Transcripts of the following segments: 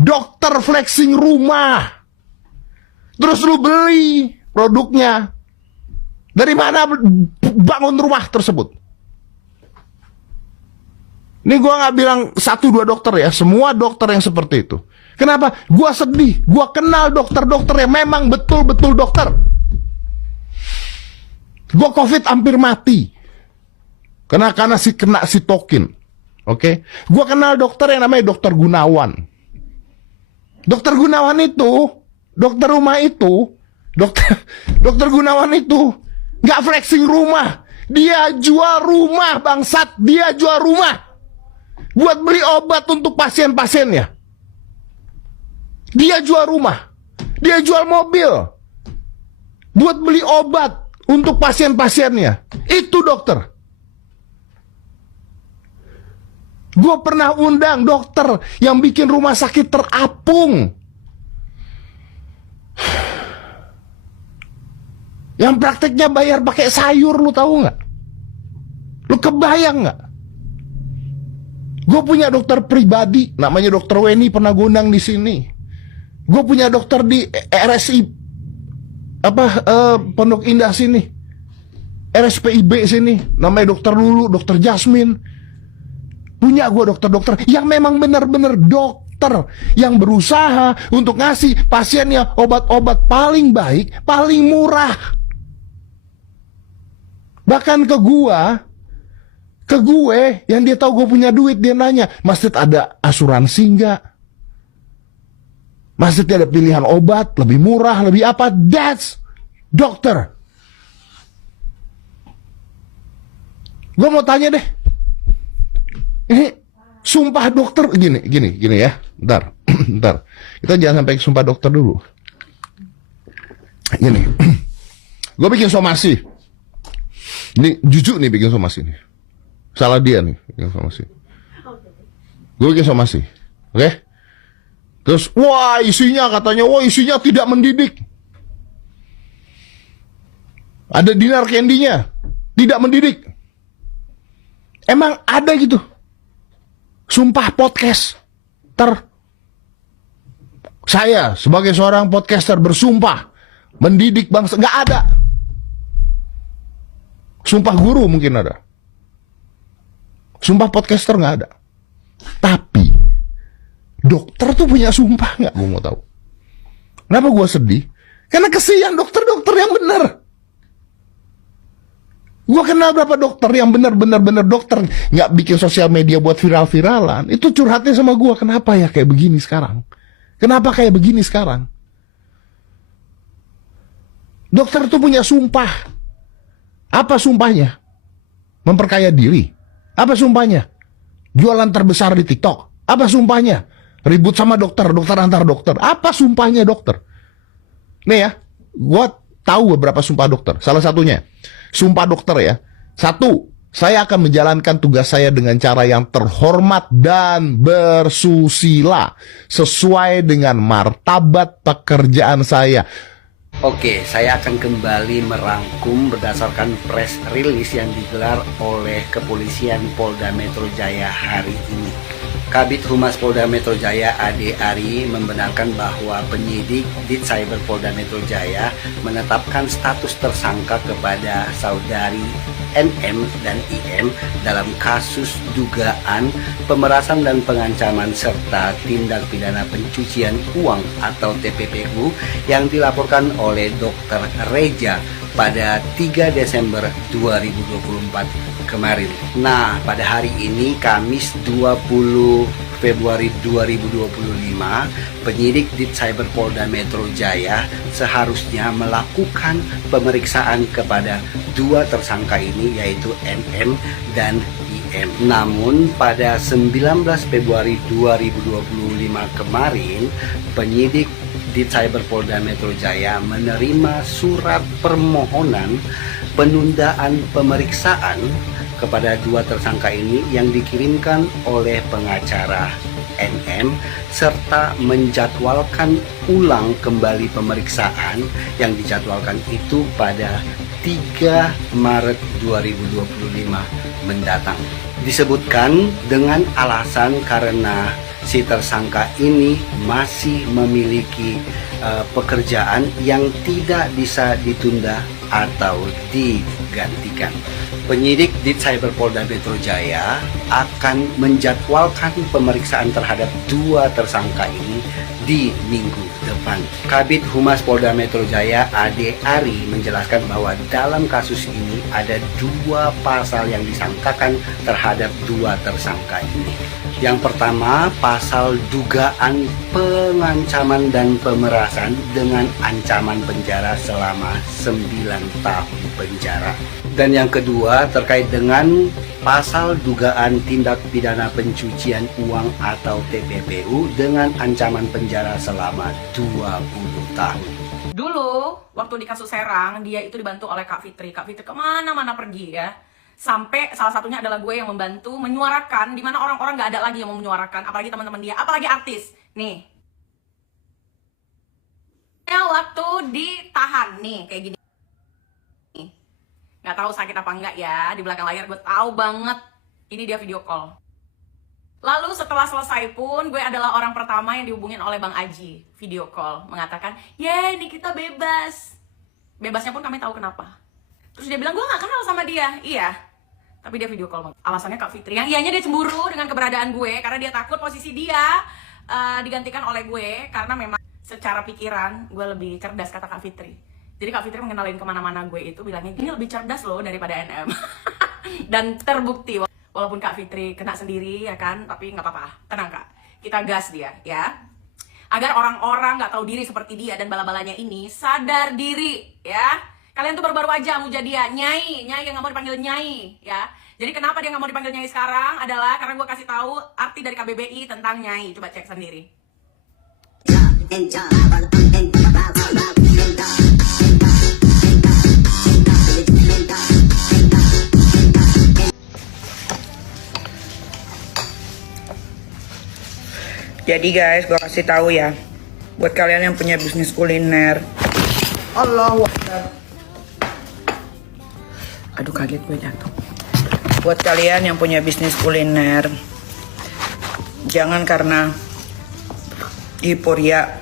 Dokter flexing rumah. Terus lu beli produknya. Dari mana bangun rumah tersebut? Ini gue gak bilang 1-2 dokter ya, semua dokter yang seperti itu. Kenapa? Gue sedih, gue kenal dokter-dokter yang memang betul-betul dokter. Gue COVID hampir mati. Karena kena sitokin. Oke? Gue kenal dokter yang namanya Dokter Gunawan. Dokter Gunawan itu, dokter rumah itu, dokter Gunawan itu gak flexing rumah. Dia jual rumah, bangsat. Dia jual rumah buat beli obat untuk pasien-pasiennya. Dia jual rumah. Dia jual mobil buat beli obat untuk pasien-pasiennya. Itu dokter. Gue pernah undang dokter yang bikin rumah sakit terapung, yang prakteknya bayar pakai sayur, lu tahu nggak? Lu kebayang nggak? Gue punya dokter pribadi, namanya Dokter Weni, pernah gondang di sini. Gue punya dokter di RSI Pondok Indah sini, RSPIB sini, namanya Dokter Lulu, Dokter Jasmine. Punya gue dokter-dokter yang memang benar-benar dokter, yang berusaha untuk ngasih pasiennya obat-obat paling baik, paling murah. Bahkan ke gue yang dia tahu gue punya duit, dia nanya, "Masjid ada asuransi nggak? Masjid ada pilihan obat lebih murah, lebih apa?" That's dokter. Gue mau tanya deh, ini sumpah dokter gini ya. Bentar. Kita jangan sampai sumpah dokter dulu. Gini. Gue bikin somasi. Ini jujur nih bikin somasi nih. Salah dia nih bikin somasi. Gue bikin somasi. Oke? Terus isinya tidak mendidik. Ada dinar candy-nya, tidak mendidik. Emang ada gitu? Sumpah podcaster. Saya sebagai seorang podcaster bersumpah mendidik bangsa, nggak ada. Sumpah guru mungkin ada. Sumpah podcaster nggak ada. Tapi dokter tuh punya sumpah nggak? Gue mau tahu. Kenapa gue sedih? Karena kesian dokter-dokter yang benar. Gue kenal berapa dokter yang benar-benar dokter, nggak bikin sosial media buat viral-viralan. Itu curhatnya sama gue, kenapa ya kayak begini sekarang? Kenapa kayak begini sekarang? Dokter tuh punya sumpah. Apa sumpahnya? Memperkaya diri. Apa sumpahnya? Jualan terbesar di TikTok. Apa sumpahnya? Ribut sama dokter antar dokter. Apa sumpahnya dokter? Nih ya, gue tahu beberapa sumpah dokter. Salah satunya, sumpah dokter ya. 1, saya akan menjalankan tugas saya dengan cara yang terhormat dan bersusila sesuai dengan martabat pekerjaan saya. Oke, saya akan kembali merangkum berdasarkan press release yang digelar oleh Kepolisian Polda Metro Jaya hari ini. Kabid Humas Polda Metro Jaya Ade Ari membenarkan bahwa penyidik Ditcyber Polda Metro Jaya menetapkan status tersangka kepada saudari NM dan IM dalam kasus dugaan pemerasan dan pengancaman serta tindak pidana pencucian uang atau TPPU yang dilaporkan oleh Dr. Reja pada 3 Desember 2024 kemarin. Nah, pada hari ini Kamis 20 Februari 2025, penyidik Ditcyber Polda Metro Jaya seharusnya melakukan pemeriksaan kepada 2 tersangka ini, yaitu NM dan IM. Namun pada 19 Februari 2025 kemarin, penyidik Ditcyber Polda Metro Jaya menerima surat permohonan penundaan pemeriksaan kepada 2 tersangka ini yang dikirimkan oleh pengacara NM serta menjadwalkan ulang kembali pemeriksaan yang dijadwalkan itu pada 3 Maret 2025 mendatang. Disebutkan dengan alasan karena si tersangka ini masih memiliki pekerjaan yang tidak bisa ditunda atau digantikan. Penyidik di Cyber Polda Metro Jaya akan menjadwalkan pemeriksaan terhadap dua tersangka ini di minggu depan. Kabid Humas Polda Metro Jaya Ade Ari menjelaskan bahwa dalam kasus ini ada dua pasal yang disangkakan terhadap dua tersangka ini. Yang pertama, pasal dugaan pengancaman dan pemerasan dengan ancaman penjara selama 9 tahun penjara. Dan yang kedua terkait dengan pasal dugaan tindak pidana pencucian uang atau TPPU dengan ancaman penjara selama 20 tahun. Dulu, waktu di kasus Serang, dia itu dibantu oleh Kak Fitri. Kak Fitri kemana-mana pergi ya. Sampai salah satunya adalah gue yang membantu menyuarakan, di mana orang-orang gak ada lagi yang mau menyuarakan, apalagi teman-teman dia, apalagi artis. Nih. Waktu ditahan, nih, kayak gini. Gak tahu sakit apa enggak ya, di belakang layar gue tahu banget. Ini dia video call. Lalu setelah selesai pun, gue adalah orang pertama yang dihubungin oleh Bang Aji. Video call, mengatakan, ini kita bebas. Bebasnya pun kami tahu kenapa. Terus dia bilang, gue gak kenal sama dia. Iya, tapi dia video call. Alasannya Kak Fitri, yang ianya dia cemburu dengan keberadaan gue, karena dia takut posisi dia digantikan oleh gue, karena memang secara pikiran gue lebih cerdas, kata Kak Fitri. Jadi Kak Fitri mengenalin kemana-mana gue itu bilangnya, ini lebih cerdas loh daripada NM. Dan terbukti, walaupun Kak Fitri kena sendiri ya kan, tapi nggak apa-apa, tenang Kak, kita gas dia ya. Agar orang-orang nggak tahu diri seperti dia dan bala-balanya ini sadar diri ya. Kalian tuh baru-baru aja muja dia, Nyai yang nggak mau dipanggil Nyai ya. Jadi kenapa dia nggak mau dipanggil Nyai sekarang adalah karena gue kasih tahu arti dari KBBI tentang Nyai. Coba cek sendiri. Jadi guys, gue kasih tahu ya, buat kalian yang punya bisnis kuliner. Allahu Akbar. Aduh, kaget gue jatuh. Buat kalian yang punya bisnis kuliner, jangan karena euforia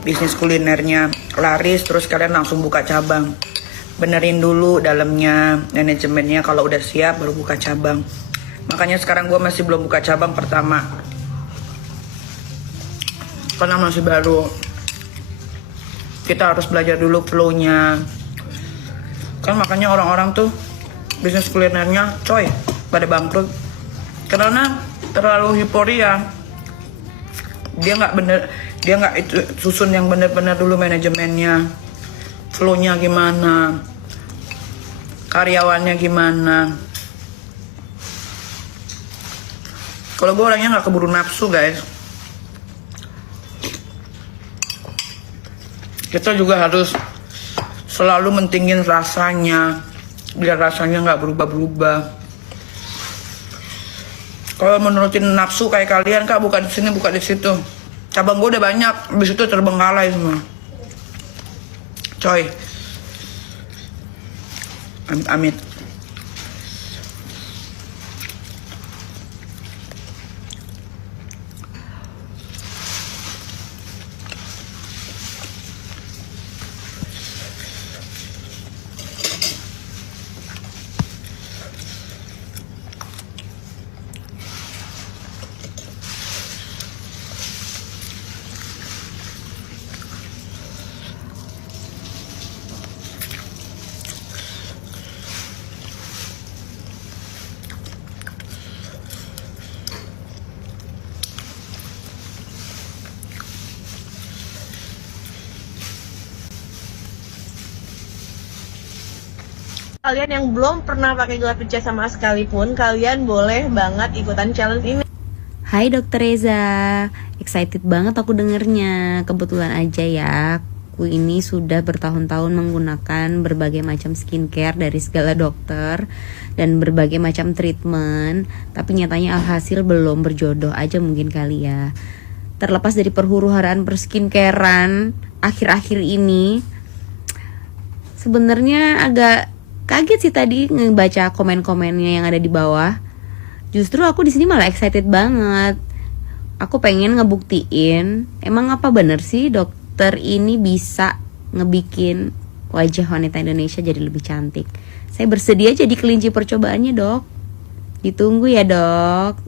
bisnis kulinernya laris terus kalian langsung buka cabang. Benerin dulu dalamnya, manajemennya, kalau udah siap baru buka cabang. Makanya sekarang gue masih belum buka cabang pertama, karena masih baru. Kita harus belajar dulu flow-nya. Kan makanya orang-orang tuh bisnis kulinernya coy pada bangkrut karena terlalu euforia. Dia nggak itu susun yang benar-benar dulu manajemennya, flow-nya gimana, karyawannya gimana. Kalau gue orangnya nggak keburu nafsu guys. Kita juga harus selalu mentingin rasanya, biar rasanya nggak berubah-berubah. Kalau menurutin nafsu kayak kalian, Kak, buka di sini, buka di situ. Cabang gue udah banyak, habis itu terbengkalai semua. Coy. Amit. Kalian yang belum pernah pakai gelap pijat sama sekalipun, kalian boleh banget ikutan challenge ini. Hai Dokter Reza, excited banget aku dengernya. Kebetulan aja ya, aku ini sudah bertahun-tahun menggunakan berbagai macam skincare dari segala dokter dan berbagai macam treatment, tapi nyatanya alhasil belum berjodoh aja mungkin kali ya. Terlepas dari perhuru-haraan perskincarean akhir-akhir ini, sebenarnya agak kaget sih tadi ngebaca komen-komennya yang ada di bawah. Justru aku di sini malah excited banget. Aku pengen ngebuktiin, emang apa bener sih dokter ini bisa ngebikin wajah wanita Indonesia jadi lebih cantik. Saya bersedia jadi kelinci percobaannya, Dok. Ditunggu ya, Dok.